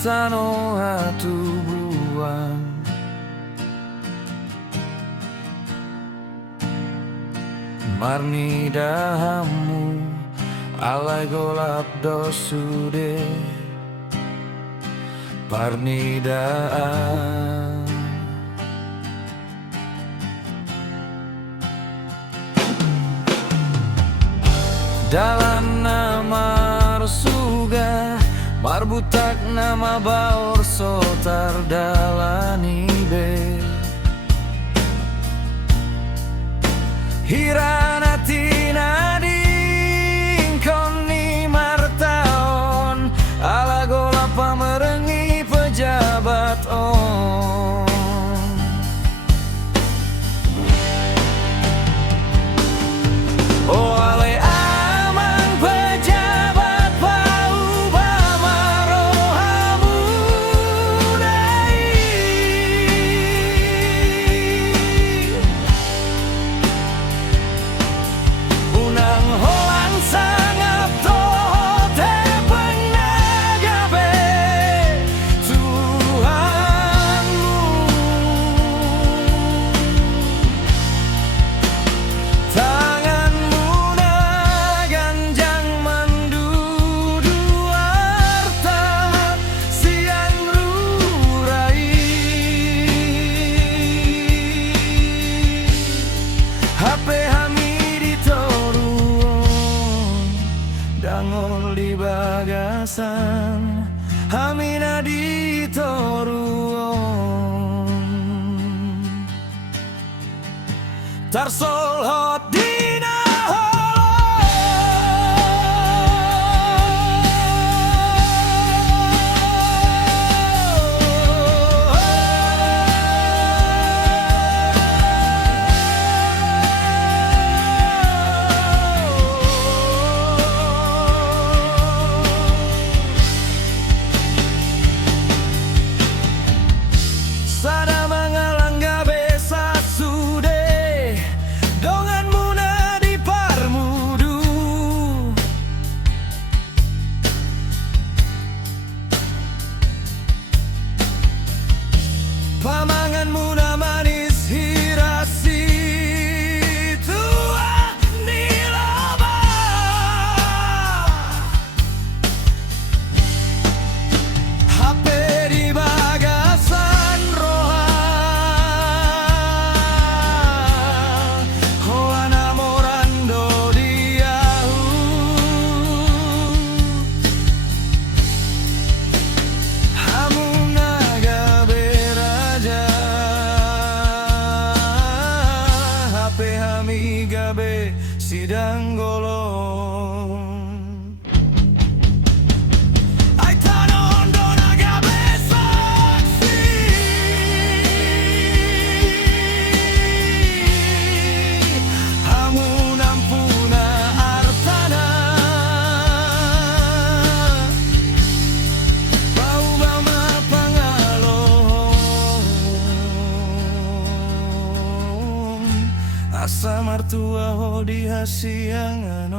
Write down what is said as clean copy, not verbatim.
tano hatubuan marni dahamu alai golap dosude parni daan dalam nama Rasuga marbutak nama baur sotar dalani be hirana tinading koni martaon ala golapa merengi pejabat on oh ale di bagasan hamina di toruon tarsol hot dina pamangan muna manis hirasi tua nilaba HP di bagasan roha hoa namorando diahu amiga be sidang golong ai tanon dona gabe saksi hamun ampuna artana bau bama pangalong asa martua ho di hasiangan